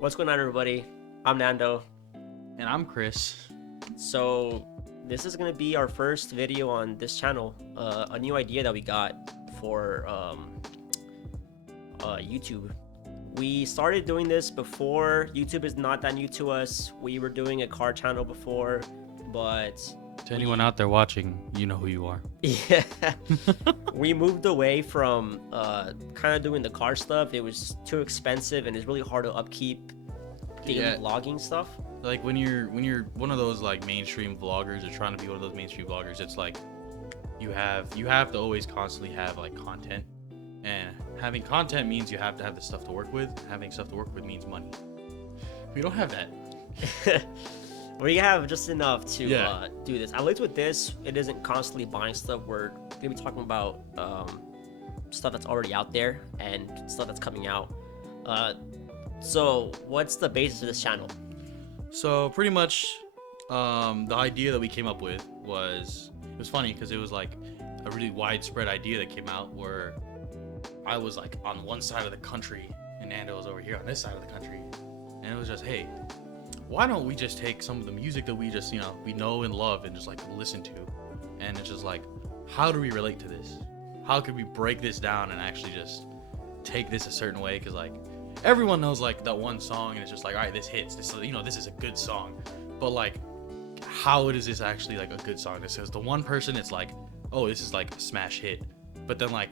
What's going on, everybody? I'm Nando. And I'm Chris. So, this is going to be our first video on this channel. A new idea that we got for YouTube. We started doing this before. YouTube is not that new to us. We were doing a car channel before, but To anyone out there watching, you know who you are. yeah, we moved away from kind of doing the car stuff. It was too expensive and it's really hard to upkeep daily vlogging stuff. Like when you're one of those like mainstream vloggers or trying to be one of those mainstream vloggers, it's like you have to always constantly have like content. And having content means you have to have the stuff to work with. Having stuff to work with means money. We don't have that. We have just enough to do this. At least with this, it isn't constantly buying stuff. We're gonna be talking about stuff that's already out there and stuff that's coming out. So what's the basis of this channel? So pretty much, the idea that we came up with was, it was funny because it was like a really widespread idea that came out where I was like on one side of the country and Nando was over here on this side of the country, and it was just, hey, why don't we just take some of the music that we just, we know and love and just like listen to, and it's just like, how do we relate to this? How could we break this down and actually just take this a certain way? Because like everyone knows like that one song and it's just like, all right, this hits, this is a good song, but like how is this actually like a good song? This is the one person, it's like, oh, this is like a smash hit, but then like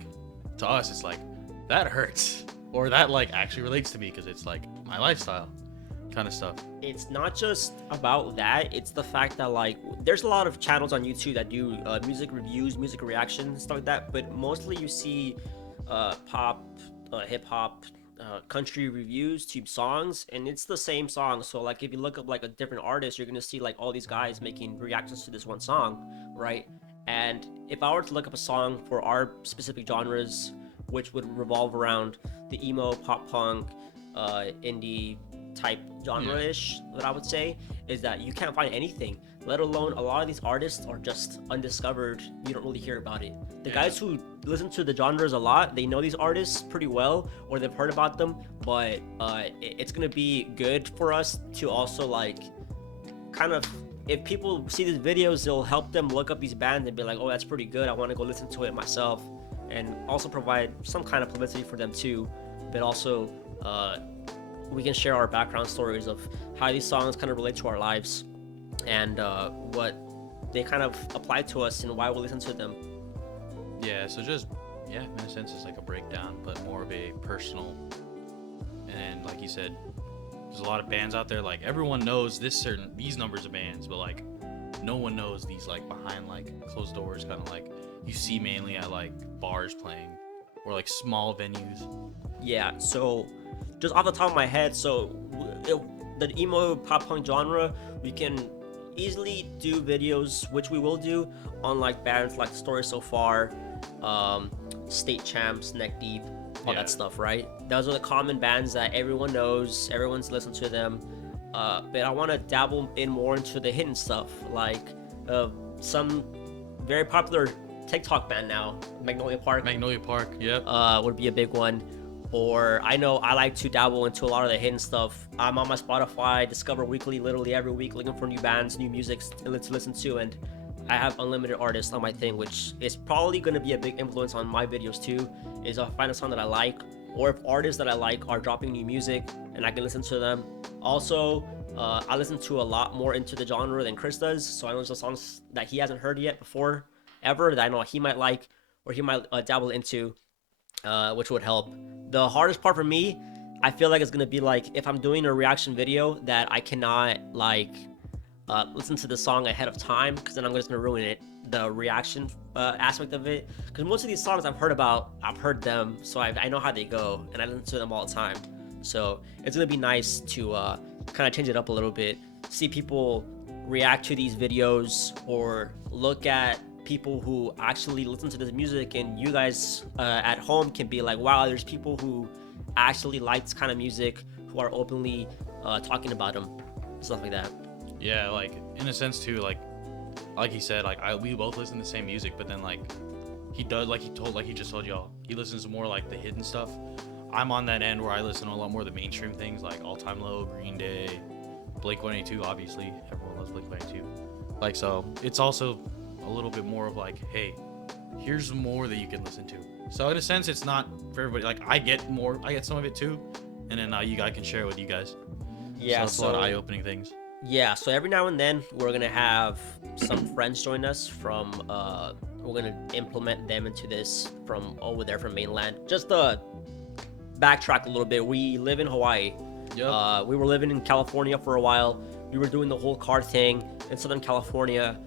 to us it's like, that hurts, or that like actually relates to me because it's like my lifestyle kind of stuff. It's not just about that. It's the fact that like there's a lot of channels on YouTube that do music reviews, music reactions, stuff like that, but mostly you see pop, hip-hop, country reviews to songs, and it's the same song. So like if you look up like a different artist, you're gonna see like all these guys making reactions to this one song, right? And if I were to look up a song for our specific genres, which would revolve around the emo, pop punk, indie type genre-ish, what I would say is that you can't find anything, let alone a lot of these artists are just undiscovered. You don't really hear about it. The guys who listen to the genres a lot, they know these artists pretty well, or they've heard about them, but it's gonna be good for us to also like kind of, if people see these videos, it'll help them look up these bands and be like, oh, that's pretty good, I want to go listen to it myself, and also provide some kind of publicity for them too. But also we can share our background stories of how these songs kind of relate to our lives and what they kind of apply to us and why we listen to them. So just in a sense it's like a breakdown, but more of a personal. And like you said, there's a lot of bands out there, like everyone knows these numbers of bands, but like no one knows these like behind like closed doors, kind of like you see mainly at like bars playing or like small venues. So just off the top of my head, so the emo pop punk genre, we can easily do videos, which we will do, on like bands like Story So Far, State Champs, Neck Deep, all that stuff, right? Those are the common bands that everyone knows, everyone's listened to them, but I want to dabble in more into the hidden stuff, like some very popular TikTok band now, Magnolia Park, would be a big one. Or I know I like to dabble into a lot of the hidden stuff. I'm on my Spotify, Discover Weekly, literally every week, looking for new bands, new music to listen to, and I have unlimited artists on my thing, which is probably going to be a big influence on my videos too, is I'll find a song that I like, or if artists that I like are dropping new music and I can listen to them. Also, I listen to a lot more into the genre than Chris does, so I know there's songs that he hasn't heard yet before, ever, that I know he might like, or he might dabble into, which would help. The hardest part for me, I feel like, it's gonna be like if I'm doing a reaction video that I cannot like listen to the song ahead of time, because then I'm just gonna ruin it, the reaction aspect of it. Because most of these songs I've heard them, so I know how they go, and I listen to them all the time. So it's gonna be nice to kind of change it up a little bit, see people react to these videos, or look at people who actually listen to this music, and you guys at home can be like, wow, there's people who actually like this kind of music, who are openly talking about them, stuff like that. Like in a sense too, like he said, like we both listen to the same music, but then like he just told y'all, he listens to more like the hidden stuff. I'm on that end where I listen to a lot more of the mainstream things like All Time Low, Green Day, Blink-182, obviously. Everyone loves Blink-182. Like, so it's also a little bit more of like, hey, here's more that you can listen to. So in a sense, it's not for everybody. Like, I get some of it too, and then I can share it with you guys. Yeah, so it's a lot of eye-opening things. Yeah, so every now and then we're gonna have some friends join us from we're gonna implement them into this from over there from mainland. Just to backtrack a little bit, we live in Hawaii. Yep. We were living in California for a while. We were doing the whole car thing in Southern California.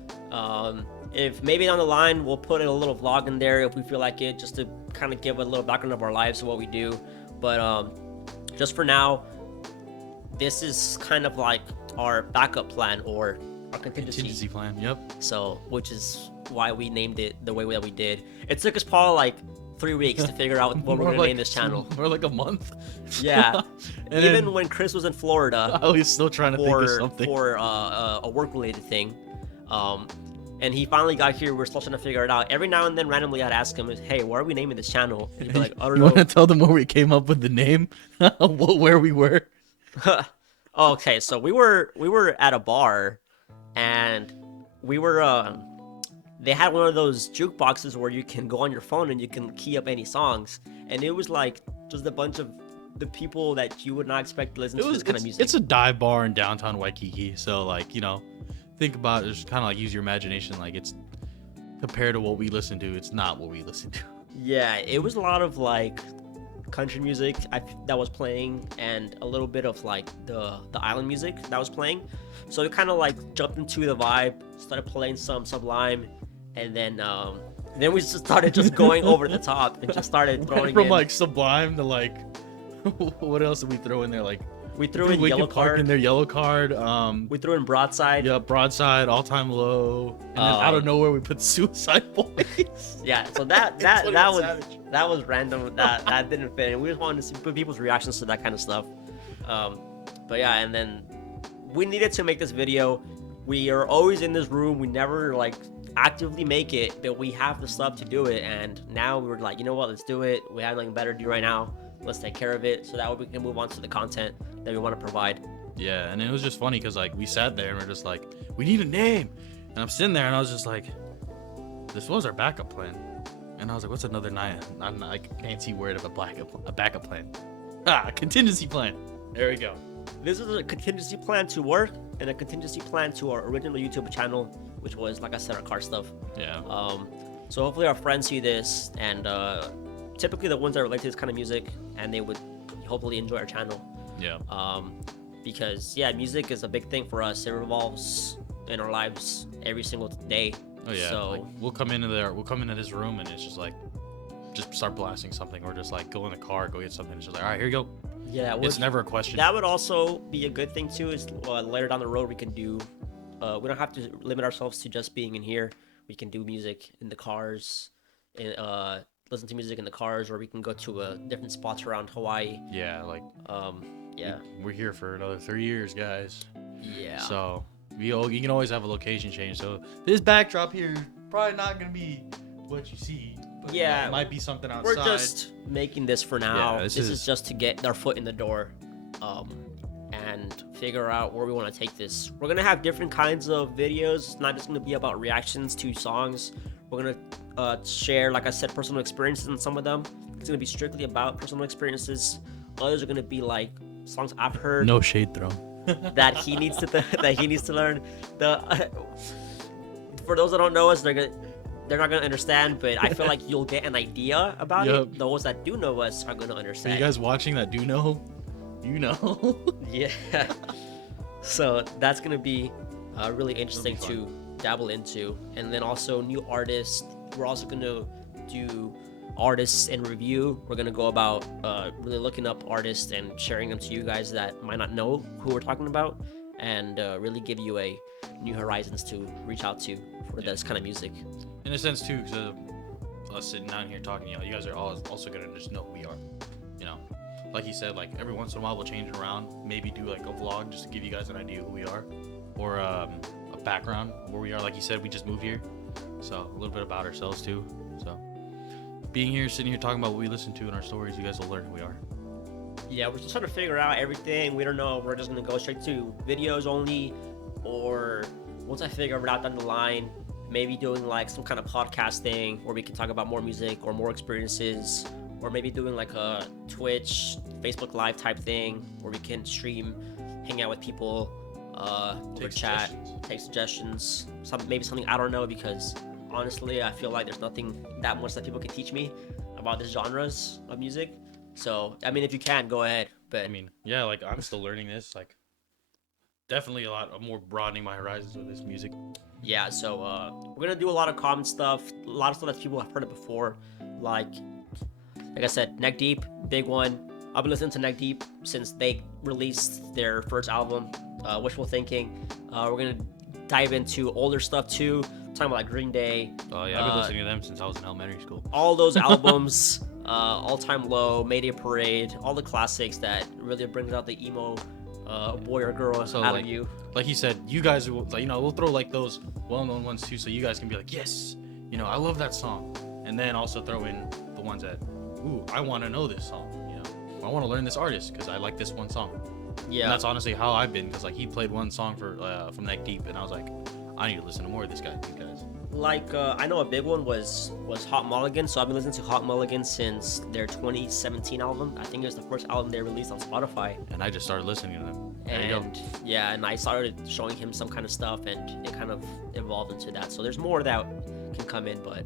If maybe down the line we'll put a little vlog in there if we feel like it, just to kind of give a little background of our lives and what we do. But just for now, this is kind of like our backup plan or our contingency plan. Yep. So, which is why we named it the way that we did. It took us probably like 3 weeks to figure out what we're gonna name this channel. Or like a month. Yeah. And even then, when Chris was in Florida, I was still trying to think of something for a work-related thing, and he finally got here. We're still trying to figure it out. Every now and then, randomly, I'd ask him, "Hey, why are we naming this channel?" And he'd be like, "I don't know." You want to tell them where we came up with the name? Where we were? Okay, so we were at a bar, and we were they had one of those jukeboxes where you can go on your phone and you can key up any songs, and it was like just a bunch of the people that you would not expect to listen to this kind of music. It's a dive bar in downtown Waikiki, so like, think about it, just kind of like use your imagination. Like, it's compared to what we listen to, it's not what we listen to. Yeah, it was a lot of like country music that was playing, and a little bit of like the island music that was playing. So it kind of like jumped into the vibe, started playing some Sublime, and then we just started just going over the top and just started throwing from in, like Sublime to like what else did we throw in there? Like, we threw in Linkin Yellow Park Card in their Yellow Card. We threw in Broadside. Yeah, Broadside, All Time Low, and then out of nowhere we put Suicide Boys. Yeah, so that was random. That didn't fit in. We just wanted to see people's reactions to that kind of stuff. But yeah, and then we needed to make this video. We are always in this room. We never like actively make it, but we have the stuff to do it. And now we're like, you know what? Let's do it. We have nothing better to do right now. Let's take care of it, so that way we can move on to the content that we want to provide. Yeah, and it was just funny because like we sat there and we're just like, we need a name, and I'm sitting there and I was just like, this was our backup plan, and I was like, what's another fancy word of a backup plan? Contingency plan. There we go. This is a contingency plan to work and a contingency plan to our original YouTube channel, which was, like I said, our car stuff. Yeah. So hopefully our friends see this, and typically the ones that relate to this kind of music, and they would hopefully enjoy our channel. Yeah. Because yeah, music is a big thing for us. It revolves in our lives every single day. Oh yeah. So like, we'll come into this room and it's just like, just start blasting something, or just like go in the car, go get something. It's just like, all right, here you go. Yeah, it's never a question. That would also be a good thing too. Is later down the road we can do. We don't have to limit ourselves to just being in here. We can do music in the cars, listen to music in the cars, or we can go to different spots around Hawaii. Yeah, like yeah, we're here for another 3 years, guys. Yeah. So you can always have a location change. So this backdrop here probably not gonna be what you see. But yeah, it might be something outside. We're just making this for now. Yeah, this is just to get our foot in the door, and figure out where we want to take this. We're gonna have different kinds of videos. It's not just gonna be about reactions to songs. We're gonna share, like I said, personal experiences in some of them. It's gonna be strictly about personal experiences. Others are gonna be like songs I've heard. No shade thrown. that he needs to learn. For those that don't know us, they're not gonna understand, but I feel like you'll get an idea about it. Those that do know us are gonna understand. For you guys watching that do know, you know. Yeah. So that's gonna be really interesting to dabble into, and then also new artists. We're also gonna do artists and review. We're gonna go about really looking up artists and sharing them to you guys that might not know who we're talking about, and really give you a new horizons to reach out to for this kind of music. In a sense too, because us sitting down here talking, you guys are also gonna just know who we are. Like he said, like every once in a while we'll change it around. Maybe do like a vlog just to give you guys an idea of who we are, or a background where we are. Like he said, we just moved here, so a little bit about ourselves too. So being here, sitting here talking about what we listen to in our stories, you guys will learn who we are. Yeah, we're just trying to figure out everything. We don't know if we're just gonna go straight to videos only, or once I figure it out down the line, maybe doing like some kind of podcasting where we can talk about more music or more experiences, or maybe doing like a Twitch, Facebook Live type thing where we can stream, hang out with people, over chat, take suggestions. Maybe something I don't know, because honestly, I feel like there's nothing that much that people can teach me about the genres of music. So, I mean, if you can, go ahead. But I mean, yeah, like I'm still learning this. Like, definitely a lot more broadening my horizons with this music. yeah, so we're gonna do a lot of common stuff, a lot of stuff that people have heard of before, like I said, Neck Deep, big one. I've been listening to Neck Deep since they released their first album, Wishful Thinking. We're gonna dive into older stuff too, talking about like Green Day. Oh yeah, I've been listening to them since I was in elementary school. All those albums, All Time Low, Mayday Parade, all the classics that really brings out the emo boy or girl out of you. Like he said, you guys will, like, we'll throw like those well-known ones too, so you guys can be like, yes, I love that song, and then also throw in the ones that, ooh, I want to know this song. I want to learn this artist because I like this one song. Yeah, and that's honestly how I've been, because like he played one song from Neck Deep, and I was like, I need to listen to more of this guy, because like I know a big one was Hot Mulligan, so I've been listening to Hot Mulligan since their 2017 album. I think it was the first album they released on Spotify, and I just started listening to them. And yeah, and I started showing him some kind of stuff, and it kind of evolved into that. So there's more that can come in, but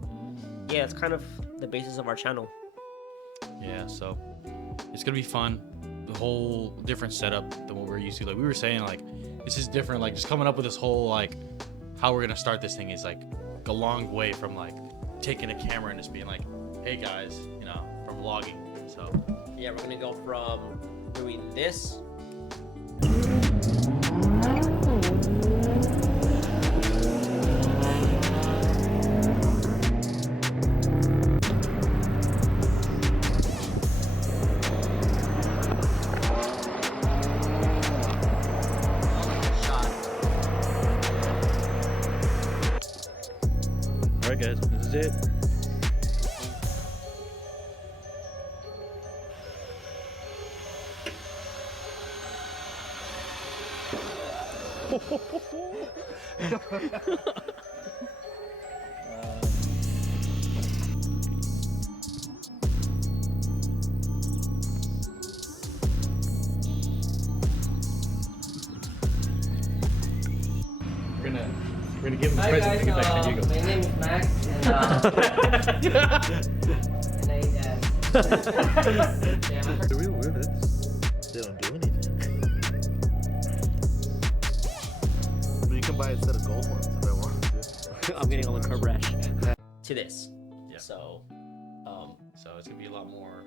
yeah, it's kind of the basis of our channel. Yeah, so it's gonna be fun. The whole different setup than what we're used to. Like we were saying, like this is different. Like just coming up with this whole like how we're gonna start this thing is like a long way from like taking a camera and just being like, hey guys, from vlogging. So yeah, we're gonna go from doing this. Alright guys, this is it. We're gonna give him the present and get back to Diego. My name is Max, and and I The real rivets, they don't do anything. But you can buy a set of gold ones if I wanted to. I'm getting all the curb rash. To this. Yeah. So it's gonna be a lot more.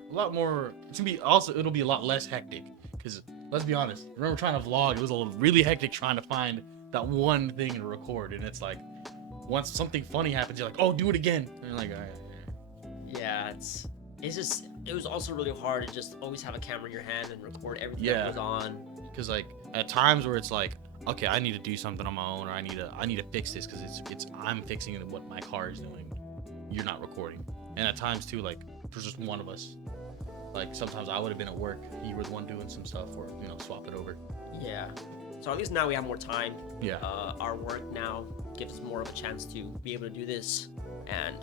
It's gonna be also. It'll be a lot less hectic. Cause let's be honest. Remember trying to vlog? It was really hectic trying to find that one thing to record, and it's like once something funny happens, you're like, oh, do it again. And you're like, all right. yeah, it was also really hard to just always have a camera in your hand and record everything that Yeah. goes on. Because like at times where it's like, okay, I need to do something on my own, or I need to fix this because it's I'm fixing what my car is doing. You're not recording. And at times too, like there's just one of us. Like sometimes I would have been at work, you were the one doing some stuff, or swap it over. Yeah. So at least now we have more time. Yeah. Our work now gives us more of a chance to be able to do this, and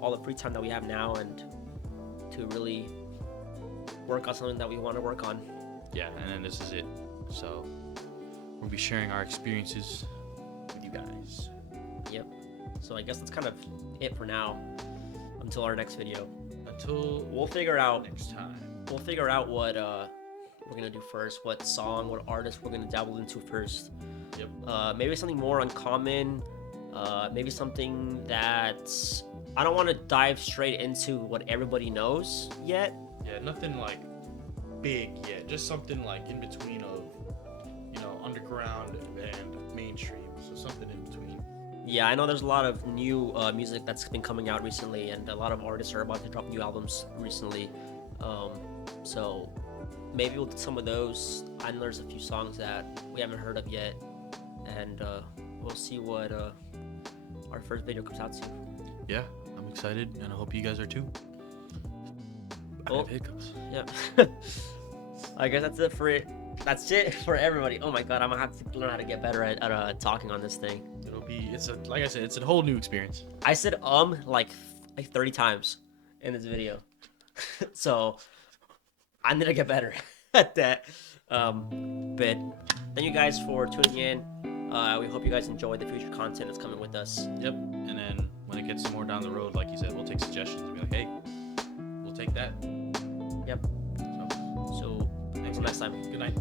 all the free time that we have now, and to really work on something that we want to work on. Yeah, and then this is it. So we'll be sharing our experiences with you guys. Yep. So I guess that's kind of it for now until our next video. Until We'll figure out next time. what we're gonna do first, what song, what artist we're gonna dabble into first. Yep. Maybe something more uncommon, maybe something that I don't want to dive straight into what everybody knows yet. Yeah, nothing like big yet. Just something like in between of, underground and mainstream. So something in between. Yeah, I know there's a lot of new music that's been coming out recently, and a lot of artists are about to drop new albums recently. So maybe we'll do some of those. I know there's a few songs that we haven't heard of yet, and we'll see what our first video comes out to. Yeah, I'm excited, and I hope you guys are too. I have hiccups. Yeah. I guess that's it for it. That's it for everybody. Oh my god, I'm gonna have to learn how to get better at talking on this thing. Like I said, it's a whole new experience. I said like 30 times in this video, so I need to get better at that. But thank you guys for tuning in. We hope you guys enjoyed the future content that's coming with us. Yep. And then when it gets some more down the road, like you said, we'll take suggestions and be like, hey, we'll take that. Yep. So until next time. Good night.